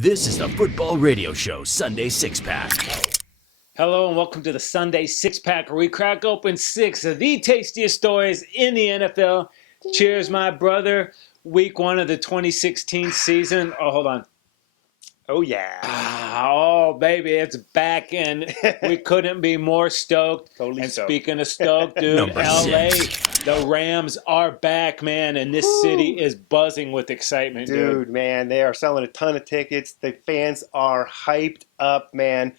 This is the Football Radio Show Sunday Six Pack. Hello and welcome to the Sunday Six Pack, where we crack open six of the tastiest stories in the NFL. Cheers, my brother. Week 1 of the 2016 season. Oh, hold on. Oh, yeah. Oh, baby, it's back, and we couldn't be more stoked. Totally and stoked. Speaking of stoked, dude, Number LA, 6. the Rams are back, man, and this city is buzzing with excitement, dude. Dude, man, they are selling a ton of tickets. The fans are hyped up, man.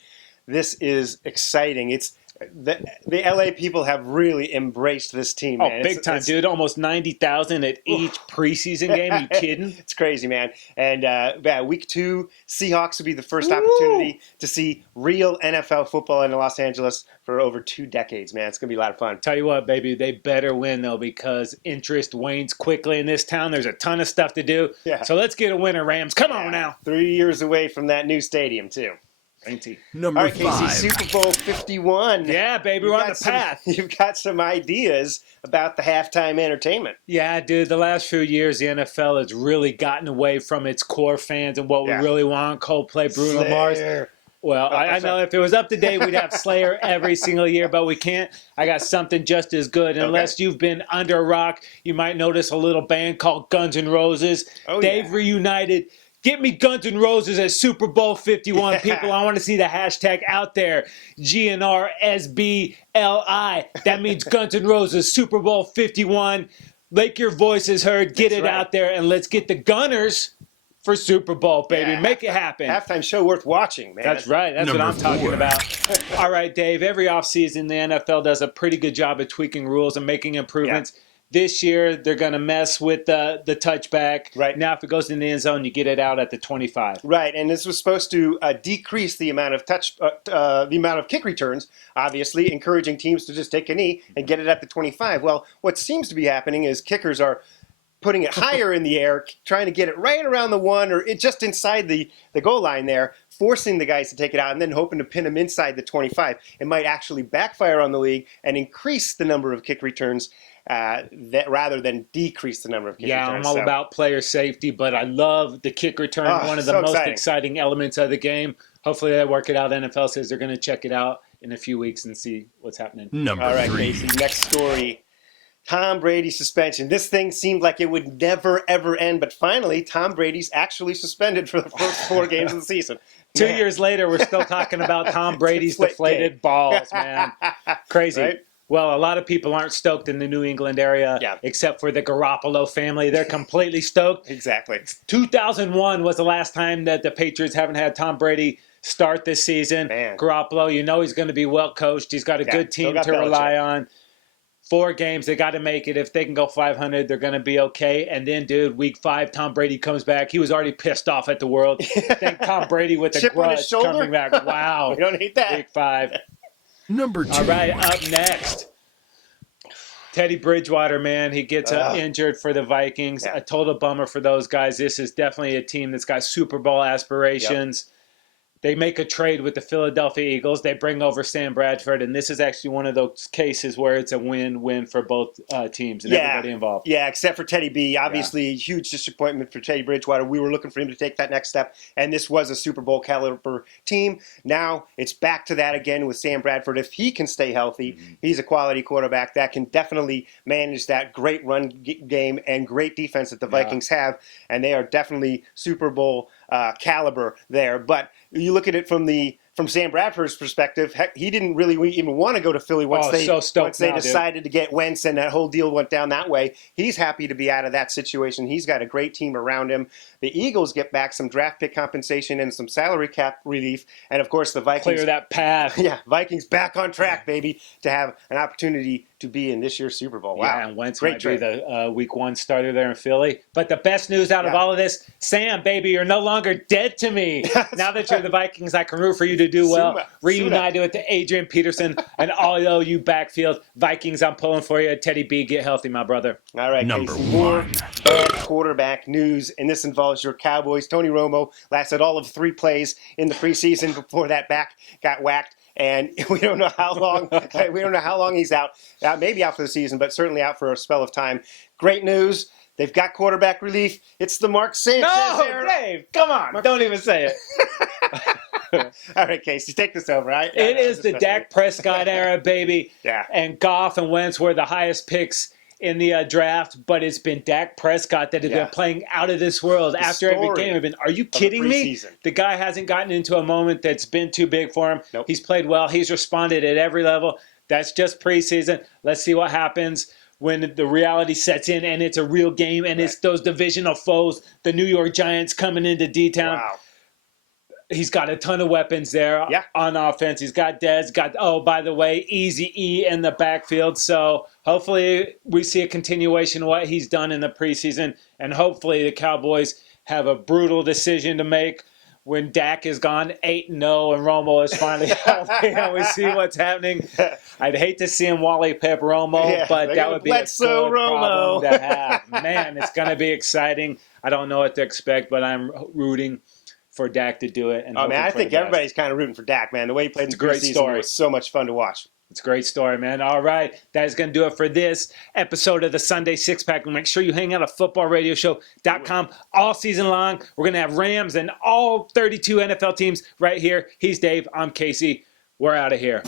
This is exciting. It's the LA people have really embraced this team, Oh, man. big time, dude. Almost 90,000 at each preseason game. Are you kidding? It's crazy, man. And week 2, Seahawks will be the first opportunity to see real NFL football in Los Angeles for over 2 decades, man. It's going to be a lot of fun. Tell you what, baby, they better win, though, because interest wanes quickly in this town. There's a ton of stuff to do. Yeah. So let's get a winner, Rams. Come on now. 3 years away from that new stadium, too. Number All right, Casey, 5. Super Bowl 51. Yeah, baby, we're on the path. You've got some ideas about the halftime entertainment. Yeah, dude, the last few years, the NFL has really gotten away from its core fans and what Yeah. we really want. Coldplay, Bruno Mars. Well, I know if it was up to date, we'd have Slayer every single year, but we can't. I got something just as good. Unless you've been under a rock, you might notice a little band called Guns N' Roses. Oh, They've yeah. reunited. Get me Guns N' Roses at Super Bowl 51. People, I want to see the hashtag out there. GNRSBLI. That means Guns N' Roses, Super Bowl 51. Make your voices heard. Get it out there, and let's get the Gunners for Super Bowl, baby. Yeah. Make it happen. Halftime show worth watching, man. That's right. That's what Number I'm talking 4. about. All right, Dave. Every offseason, the NFL does a pretty good job of tweaking rules and making improvements. This year, they're going to mess with the touchback. Right. Now, if it goes in the end zone, you get it out at the 25. Right, and this was supposed to decrease the amount of kick returns, obviously, encouraging teams to just take a knee and get it at the 25. Well, what seems to be happening is kickers are putting it higher in the air, trying to get it right around the 1 or just inside the goal line there, forcing the guys to take it out and then hoping to pin them inside the 25. It might actually backfire on the league and increase the number of kick returns rather than decrease the number of kick returns. Yeah, I'm all about player safety, but I love the kick return, one of the so most exciting. exciting elements of the game. Hopefully they work it out. NFL says they're going to check it out in a few weeks and see what's happening. Number All right, 3. Casey, next story. Tom Brady suspension. This thing seemed like it would never, ever end, but finally, Tom Brady's actually suspended for the first 4 games of the season. 2 Man. years later, we're still talking about Tom Brady's deflated balls, man. Crazy. Right? Well, a lot of people aren't stoked in the New England area, except for the Garoppolo family. They're completely stoked. Exactly. 2001 was the last time that the Patriots haven't had Tom Brady start this season. Man. Garoppolo, you know he's going to be well coached. He's got a good team to rely on. 4 games, they got to make it. If they can go 500, they're going to be okay. And then, dude, week 5, Tom Brady comes back. He was already pissed off at the world. Thank Tom Brady with a Chip on his grudge shoulder? coming back. Wow. We don't need that. Week 5. Number 2. All right, up next. Teddy Bridgewater, man, he gets injured for the Vikings. Yeah. A total bummer for those guys. This is definitely a team that's got Super Bowl aspirations. They make a trade with the Philadelphia Eagles. They bring over Sam Bradford, and this is actually one of those cases where it's a win-win for both teams and everybody involved. Yeah, except for Teddy B. Obviously, huge disappointment for Teddy Bridgewater. We were looking for him to take that next step, and this was a Super Bowl caliber team. Now it's back to that again with Sam Bradford. If he can stay healthy, he's a quality quarterback that can definitely manage that great run game and great defense that the Vikings have, and they are definitely Super Bowl caliber there. But you look at it from Sam Bradford's perspective, heck, he didn't really even want to go to Philly once they decided to get Wentz and that whole deal went down that way. He's happy to be out of that situation. He's got a great team around him. The Eagles get back some draft pick compensation and some salary cap relief. And, of course, the Vikings. Clear that path. Yeah, Vikings back on track, baby, to have an opportunity to be in this year's Super Bowl. Wow. Yeah, and Wentz Great might trade. be the week 1 starter there in Philly. But the best news out of all of this, Sam, baby, you're no longer dead to me. Now that you're the Vikings, I can root for you to do well. Reunited with the Adrian Peterson and all you backfield. Vikings, I'm pulling for you. Teddy B, get healthy, my brother. All right, Number Casey, more 1. bad quarterback news, and this involves your Cowboys. Tony Romo lasted all of 3 plays in the preseason before that back got whacked. And we don't know how long. He's out. Maybe out for the season, but certainly out for a spell of time. Great news. They've got quarterback relief. It's the Mark Sanchez No, era. Dave, come on. Don't even say it. All right, Casey, take this over, right? It is the Dak Prescott era, baby. Yeah. And Goff and Wentz were the highest picks in the draft, but it's been Dak Prescott that has been playing out of this world after every game. Are you kidding me? The guy hasn't gotten into a moment that's been too big for him. Nope. He's played well. He's responded at every level. That's just preseason. Let's see what happens when the reality sets in and it's a real game and it's those divisional foes, the New York Giants coming into D-Town. Wow. He's got a ton of weapons there on offense. He's got Dez, by the way, Easy E in the backfield. So hopefully we see a continuation of what he's done in the preseason. And hopefully the Cowboys have a brutal decision to make when Dak is gone 8-0 and Romo is finally healthy and we see what's happening. I'd hate to see him Wally Pep Romo, but that would be a good problem to have. Man, it's going to be exciting. I don't know what to expect, but I'm rooting for Dak to do it. And I think everybody's kind of rooting for Dak, man. The way he played in the preseason was so much fun to watch. It's a great story, man. All right. That is going to do it for this episode of the Sunday Six Pack. Make sure you hang out at footballradioshow.com all season long. We're going to have Rams and all 32 NFL teams right here. He's Dave. I'm Casey. We're out of here.